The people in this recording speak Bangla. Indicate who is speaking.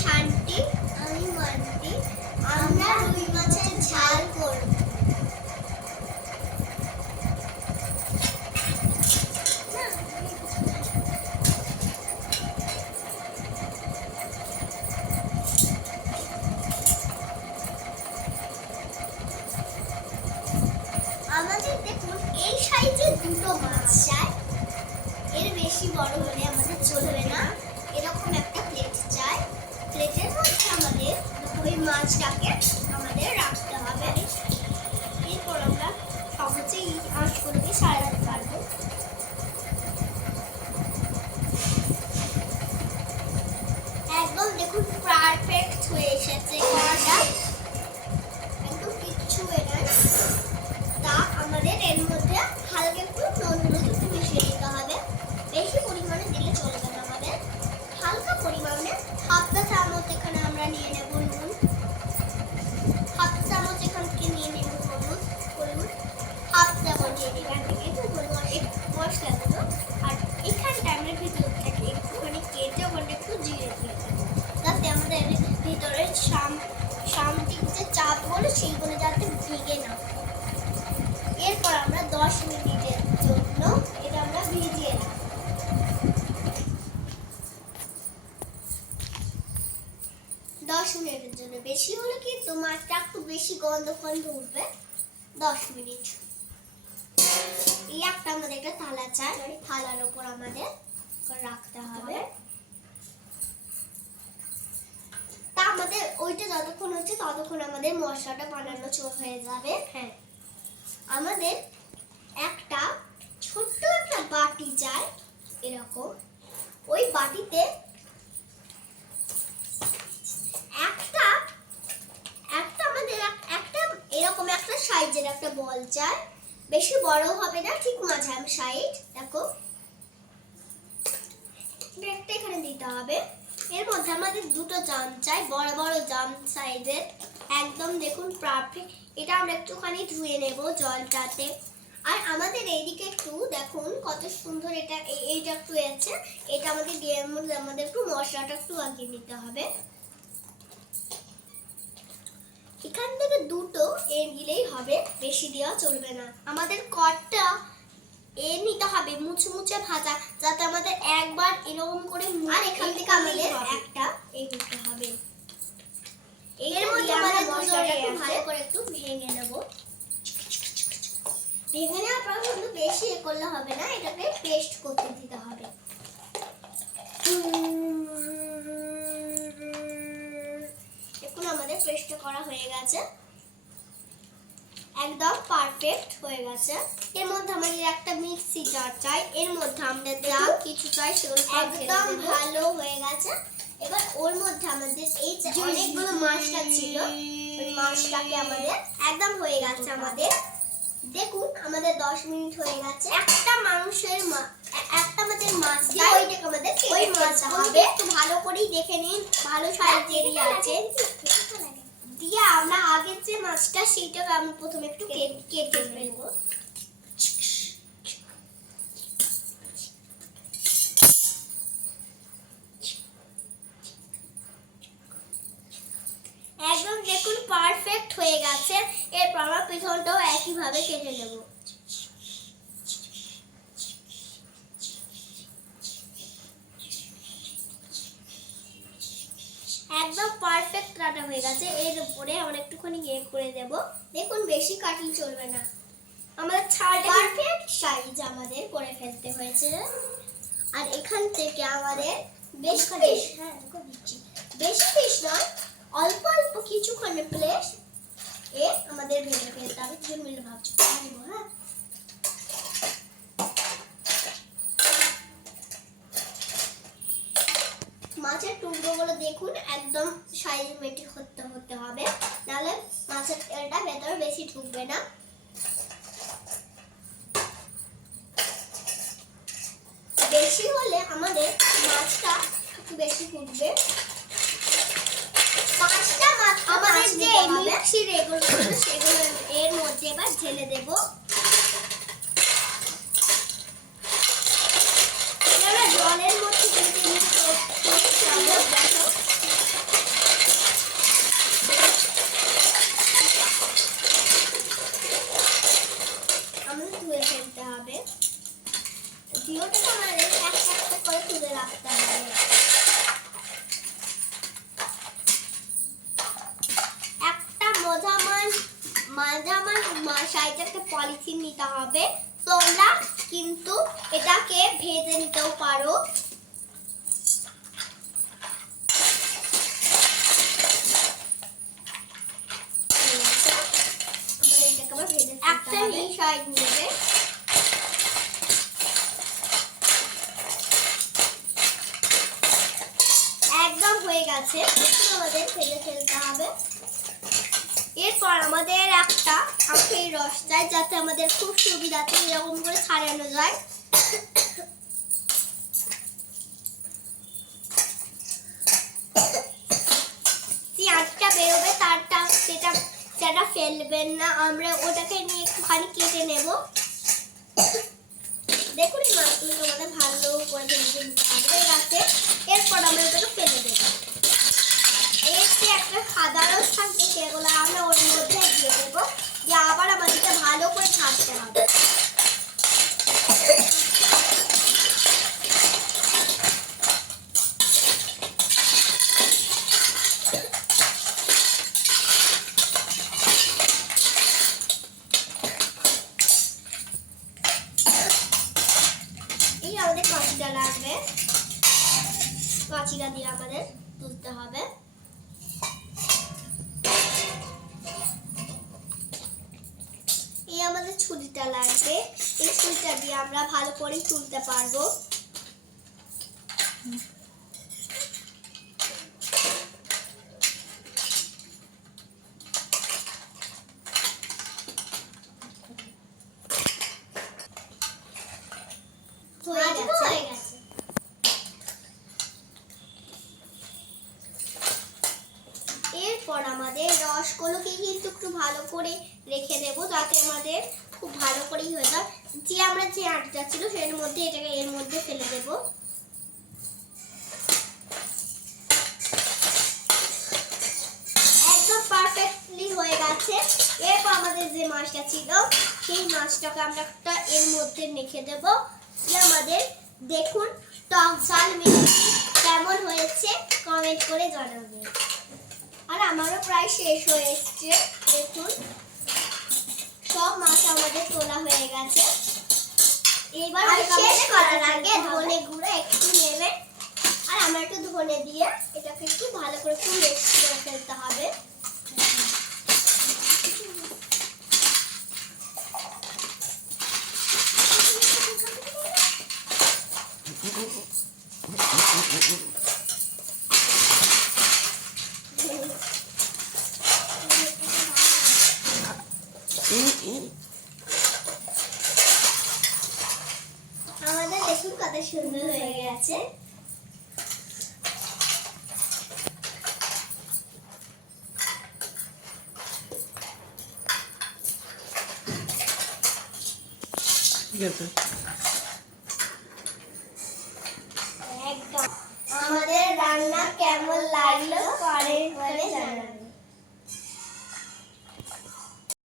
Speaker 1: শান্তি
Speaker 2: আমি মান্তি আমরা রুই মাছের ঝাল মাছটাকে আমাদের রাখতে হবে এরপর আমরা সহজেই আঁচ করতে সারাতে পারব একদম দেখুন পারফেক্ট হয়ে এসেছে কড়াটা দশ মিনিটের জন্য এটা আমরা ভিজিয়ে রাখব দশ মিনিটের জন্য। বেশি হলে কিন্তু মাছটা একটু বেশি গন্ধ গন্ধ উঠবে? দশ মিনিট। এই একটা আমাদের একটা থালা চাই। থালার উপর আমাদের রাখতে হবে। তা আমাদের ওইটা যতক্ষণ হচ্ছে ততক্ষণ আমাদের মশলাটা বানানো চো- হয়ে যাবে। হ্যাঁ। আমাদের একটা ছোট্ট একটা বাটি চাই এরকম। ওই বাটিতে একটা একটা আমাদের একটা এরকম একটা সাইজের একটা বল চাই বেশি বড় হবে না, ঠিক মাঝাম সাইজ, দেখো। একটা এখানে দিতে হবে। এর মধ্যে আমাদের দুটো জাম চাই, বড় বড় জাম সাইজের। একদম দেখুন পারফেক্ট এটা আমরা একটুখানি ধুয়ে নেব জলটাতে। আর আমাদের এইদিকে একটু দেখুন কত সুন্দর এটা এইটা একটু আছে। এটা আমাদের দিয়ে আমাদের একটু মশলাটা একটু আগে নিতে হবে। এখান থেকে দুটো এর দিলেই হবে বেশি দেওয়া চলবে না। আমাদের কটটা এ নিতে হবে মুচমুচে ভাজা যাতে আমাদের একবার এরকম করে আর এখান থেকে আমাদের একটা এই দিতে হবে। এর মধ্যে আমাদের একটু ভালো করে একটু ভেঙে নেব। নেওয়ার পর কিন্তু বেশি এ করলে হবে না এটাকে পেস্ট করতে দিতে হবে। এখন আমাদের পেস্টটা করা হয়ে গেছে। একদম পারফেক্ট হয়ে গেছে। এর মধ্যে আমাদের একটা মিক্সি জার চাই এর মধ্যে আমরা যা কিছু চাই সেগুলো একদম ভালো হয়ে গেছে। এবার ওর মধ্যে আমাদের এই যে অনেকগুলো মশলা ছিল ওই মশলাকে আমাদের একদম হয়ে গেছে আমাদের। দেখুন আমাদের দশ মিনিট হয়ে গেছে। একটা মাংসের একটা আমাদের মাছ দিয়ে ওইটাকে আমাদের ওই মাছটা হবে। ভালো করেই দেখে নিন ভালো সাইজ দিয়ে আছে। দিয়ে আমরা আগে যে মাছটা সেইটাকে আমি প্রথমে একটু কেটে কেটে ফেলব। একইভাবে কেটে নেব? একদম পারফেক্ট কাটা হয়ে গেছে। এর উপরে আমরা একটুখানি ইয়ে করে দেব। দেখুন বেশি কাটলে চলবে না। আমাদের ছাড় পারফেক্ট সাইজ আমাদের করে ফেলতে হয়েছে। আর এখান থেকে আমাদের বেশ হ্যাঁ দেখো দিচ্ছি বেশি পিস নয় অল্প অল্প কিছুক্ষণে প্লেস এ আমাদের ভেজে ফেলতে হবে দুজন মিলে ভাবছ হ্যাঁ মাছের টুকরোগুলো দেখুন একদম সাইজ মেটে হতে হতে হবে নাহলে মাছের তেলটা ভেতরে বেশি ঢুকবে না বেশি হলে আমাদের মাছটা একটু বেশি ফুটবে আমাদের যে মিক্সির এগুলো সেগুলো এর মধ্যে এবার ঢেলে দেব এবার জলের মধ্যে দিয়ে দিয়ে একটু- একটু চামচ দেখো সাইজে একটা পলিথিন নিতে হবে। তোমরা কিন্তু এটাকে ভেজে নিতেও পারো। একটা সাইড নেবে একদম হয়ে গেছে এখন আমাদের ফেলে ফেলতে হবে এরপর আমাদের একটা আখের রস চাই, যাতে আমাদের খুব সুবিধাতে এরকম করে ছাড়ানো যায়। বেরোবে তারটা সেটা সেটা ফেলবেন না, আমরা ওটাকে নিয়ে একটুখানি কেটে নেব। দেখুন মাছগুলো তোমাদের ভালো করে ভেজে এরপর আমরা ওটাকে ফেলে দেবো। এর যে একটা সাদা রস থাকবে, সেগুলো আমরা ওর মধ্যে দিয়ে দেবো। দিয়ে আবার আমাদেরকে ভালো করে ছাড়তে হবে। এই আমাদের কাঁচিটা লাগবে। কাঁচিটা দিয়ে আমাদের তুলতে হবে। ছুরিটা লাগবে। এই চুলটা দিয়ে আমরা ভালো করে তুলতে পারব হয়ে গেছে হয়ে গেছে এরপর আমাদের রসগুলোকে কিন্তু একটু ভালো করে রেখে দেব যাতে আমাদের খুব ভালো করেই হয়ে যায়। যে আমরা যে আটটা ছিল সের মধ্যে এটাকে এর মধ্যে ফেলে দেব। একদম পারফেক্টলি হয়ে গেছে। এরপর আমাদের যে মাছটা ছিল, সেই মাছটাকে আমরা একটা এর মধ্যে রেখে দেব। যে আমাদের দেখুন টক ঝাল মিষ্টি কেমন হয়েছে কমেন্ট করে জানাবেন। আমারও প্রায় শেষ হয়ে এসছে। দেখুন সব মাছ আমাদের তোলা হয়ে গেছে। এবার শেষ করার আগে ধনে গুঁড়ো। একটু নেবে আর আমার একটু ধনে দিয়ে এটাকে একটু ভালো করে একটু মিক্স করে ফেলতে হবে। আমাদের দেখুন কত সুন্দর হয়ে গেছে। একদম। আমাদের রান্না কেমন লাগল করে জানাবেন।